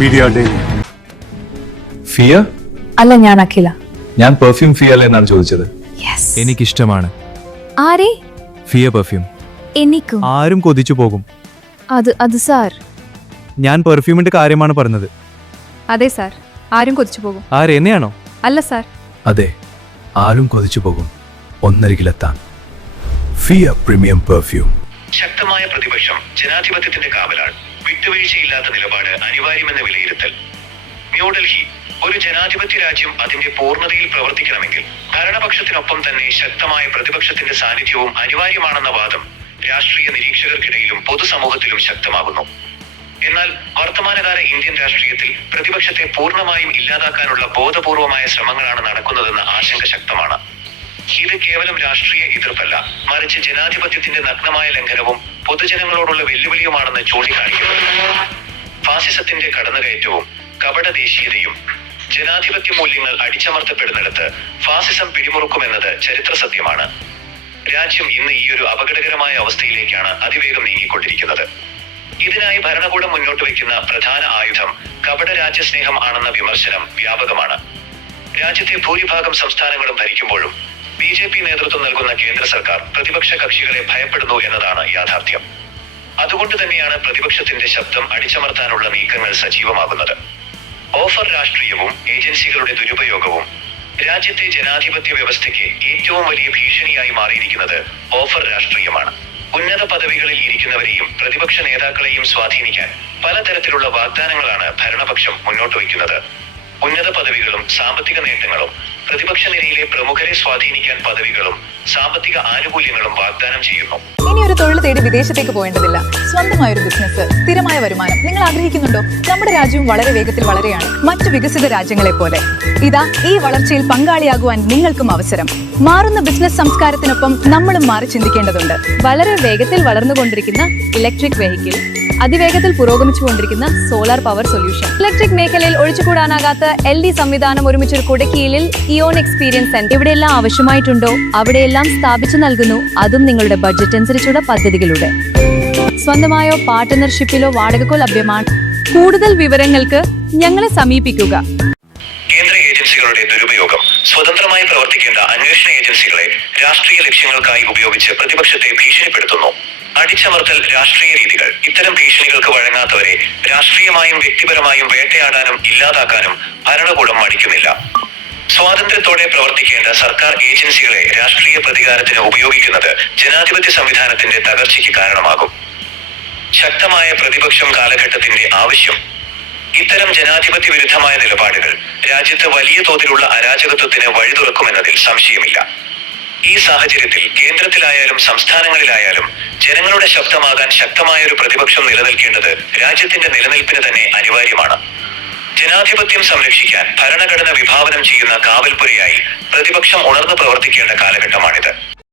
Media daily. Fiya? അല്ല, ഞാൻ അഖില. ഞാൻ പെർഫ്യൂം ഫിയ എന്നാണ് ചോദിച്ചത്. എനിക്കിഷ്ടമാണ് ആരെ? ഫിയ പെർഫ്യൂം. എനിക്കും. ആരും കൊതിച്ചു പോകും. അത് സാർ. ഞാൻ പെർഫ്യൂമിന്റെ കാര്യമാണ് പറഞ്ഞത്. അതെ സാർ, ആരും കൊതിച്ചു പോകും. ആരെന്നെയാണോ? അല്ല സാർ. അതെ, ആരും കൊതിച്ചു പോകും. ഒന്നരികിലെത്താൻ ഫിയ പ്രീമിയം പെർഫ്യൂം. ശക്തമായ പ്രതിപക്ഷം ജനാധിപത്യത്തിന്റെ കാവലാണ്. വിട്ടുവീഴ്ചയില്ലാത്ത നിലപാട് അനിവാര്യമെന്ന വിലയിരുത്തൽ. ന്യൂഡൽഹി: ഒരു ജനാധിപത്യ രാജ്യം അതിന്റെ പൂർണ്ണതയിൽ പ്രവർത്തിക്കണമെങ്കിൽ ഭരണപക്ഷത്തിനൊപ്പം തന്നെ ശക്തമായ പ്രതിപക്ഷത്തിന്റെ സാന്നിധ്യവും അനിവാര്യമാണെന്ന വാദം രാഷ്ട്രീയ നിരീക്ഷകർക്കിടയിലും പൊതുസമൂഹത്തിലും ശക്തമാകുന്നു. എന്നാൽ വർത്തമാനകാല ഇന്ത്യൻ രാഷ്ട്രീയത്തിൽ പ്രതിപക്ഷത്തെ പൂർണ്ണമായും ഇല്ലാതാക്കാനുള്ള ബോധപൂർവമായ ശ്രമങ്ങളാണ് നടക്കുന്നതെന്ന ആശങ്ക ശക്തമാണ്. ഇത് കേവലം രാഷ്ട്രീയ എതിർപ്പല്ല, മറിച്ച് ജനാധിപത്യത്തിന്റെ നഗ്നമായ ലംഘനവും പൊതുജനങ്ങളോടുള്ള വെല്ലുവിളിയുമാണെന്ന് ചൂണ്ടിക്കാണിക്കുന്നു. ഫാസിസത്തിന്റെ കടന്നുകയറ്റവും കപട ദേശീയതയും ജനാധിപത്യ മൂല്യങ്ങൾ അടിച്ചമർത്തപ്പെടുന്നിടത്ത് ഫാസിസം പിടിമുറുക്കുമെന്നത് ചരിത്ര സത്യമാണ്. രാജ്യം ഇന്ന് ഈയൊരു അപകടകരമായ അവസ്ഥയിലേക്കാണ് അതിവേഗം നീങ്ങിക്കൊണ്ടിരിക്കുന്നത്. ഇതിനായി ഭരണകൂടം മുന്നോട്ട് വയ്ക്കുന്ന പ്രധാന ആയുധം കപട രാജ്യസ്നേഹം ആണെന്ന വിമർശനം വ്യാപകമാണ്. രാജ്യത്തെ ഭൂരിഭാഗം സംസ്ഥാനങ്ങളും ഭരിക്കുമ്പോഴും BJP നേതൃത്വം നൽകുന്ന കേന്ദ്ര സർക്കാർ പ്രതിപക്ഷ കക്ഷികളെ ഭയപ്പെടുന്നു എന്നതാണ് യാഥാർത്ഥ്യം. അതുകൊണ്ട് തന്നെയാണ് പ്രതിപക്ഷത്തിന്റെ ശബ്ദം അടിച്ചമർത്താനുള്ള നീക്കങ്ങൾ സജീവമാകുന്നത്. ഓഫർ രാഷ്ട്രീയവും ഏജൻസികളുടെ ദുരുപയോഗവും രാജ്യത്തെ ജനാധിപത്യ വ്യവസ്ഥയ്ക്ക് ഏറ്റവും വലിയ ഭീഷണിയായി മാറിയിരിക്കുന്നത് ഓഫർ രാഷ്ട്രീയമാണ്. ഉന്നത പദവികളിൽ ഇരിക്കുന്നവരെയും പ്രതിപക്ഷ നേതാക്കളെയും സ്വാധീനിക്കാൻ പലതരത്തിലുള്ള വാഗ്ദാനങ്ങളാണ് ഭരണപക്ഷം മുന്നോട്ട് വയ്ക്കുന്നത്. ഉന്നത പദവികളും സാമ്പത്തിക നേട്ടങ്ങളും, പ്രതിപക്ഷ നിരയിലെ പ്രമുഖരെ സ്വാധീനിക്കാൻ പദവികളും സാമ്പത്തിക ആനുകൂല്യങ്ങളും വാഗ്ദാനം ചെയ്യുന്നു. ഇനി ഒരു തൊഴിൽ തേടി വിദേശത്തേക്ക് പോകേണ്ടതില്ല. സ്വന്തമായ ഒരു ബിസിനസ്, സ്ഥിരമായ വരുമാനം നിങ്ങൾ ആഗ്രഹിക്കുന്നുണ്ടോ? നമ്മുടെ രാജ്യവും വളരെ വേഗത്തിൽ വളരെയാണ്, മറ്റു വികസിത രാജ്യങ്ങളെ പോലെ. ഇതാ, ഈ വളർച്ചയിൽ പങ്കാളിയാകുവാൻ നിങ്ങൾക്കും അവസരം. മാറുന്ന ബിസിനസ് സംസ്കാരത്തിനൊപ്പം നമ്മളും മാറി ചിന്തിക്കേണ്ടതുണ്ട്. വളരെ വേഗത്തിൽ വളർന്നുകൊണ്ടിരിക്കുന്ന ഇലക്ട്രിക് വെഹിക്കിൾ, അതിവേഗത്തിൽ പുരോഗമിച്ചുകൊണ്ടിരിക്കുന്ന സോളാർ പവർ സൊല്യൂഷൻ, ഇലക്ട്രിക് മേഖലയിൽ ഒഴിച്ചുകൂടാനാകാത്ത LD സംവിധാനം ഒരുമിച്ചൊരു കുടക്കീഴിൽ ഇയോൺ എക്സ്പീരിയൻസ് സെന്റർ. എവിടെയെല്ലാം ആവശ്യമായിട്ടുണ്ടോ അവിടെയെല്ലാം സ്ഥാപിച്ചു നൽകുന്നു, അതും നിങ്ങളുടെ ബഡ്ജറ്റ് അനുസരിച്ചുള്ള പദ്ധതികളുടെ. സ്വന്തമായോ പാർട്ട്ണർഷിപ്പിലോ വാടകക്കോ ലഭ്യമാണ്. കൂടുതൽ വിവരങ്ങൾക്ക് ഞങ്ങളെ സമീപിക്കുക. കേന്ദ്ര ഏജൻസികളുടെ ദുരുപയോഗം. സ്വതന്ത്രമായി പ്രവർത്തിക്കേണ്ട അന്വേഷണ ഏജൻസികളെ രാഷ്ട്രീയ ലക്ഷ്യങ്ങൾക്കായി ഉപയോഗിച്ച് പ്രതിപക്ഷത്തെ ഭീഷണിപ്പെടുത്തുന്നു. അടിച്ചമർത്തൽ രാഷ്ട്രീയ രീതികൾ. ഇത്തരം ഭീഷണികൾക്ക് വഴങ്ങാത്തവരെ രാഷ്ട്രീയമായും വ്യക്തിപരമായും വേട്ടയാടാനും ഇല്ലാതാക്കാനും ഭരണകൂടം മടിക്കുന്നില്ല. സ്വാതന്ത്ര്യത്തോടെ പ്രവർത്തിക്കേണ്ട സർക്കാർ ഏജൻസികളെ രാഷ്ട്രീയ പ്രതികാരത്തിന് ഉപയോഗിക്കുന്നത് ജനാധിപത്യ സംവിധാനത്തിന്റെ തകർച്ചയ്ക്ക് കാരണമാകും. ശക്തമായ പ്രതിപക്ഷം കാലഘട്ടത്തിന്റെ ആവശ്യം. ഇത്തരം ജനാധിപത്യ വിരുദ്ധമായ നിലപാടുകൾ രാജ്യത്ത് വലിയ തോതിലുള്ള അരാജകത്വത്തിന് വഴിതുറക്കുമെന്നതിൽ സംശയമില്ല. ഈ സാഹചര്യത്തിൽ കേന്ദ്രത്തിലായാലും സംസ്ഥാനങ്ങളിലായാലും ജനങ്ങളുടെ ശബ്ദമാകാൻ ശക്തമായ ഒരു പ്രതിപക്ഷം നിലനിൽക്കേണ്ടത് രാജ്യത്തിന്റെ നിലനിൽപ്പിന് തന്നെ അനിവാര്യമാണ്. ജനാധിപത്യം സംരക്ഷിക്കാൻ ഭരണഘടന വിഭാവനം ചെയ്യുന്ന കാവൽപ്പുരയായി പ്രതിപക്ഷം ഉണർന്നു പ്രവർത്തിക്കേണ്ട കാലഘട്ടമാണിത്.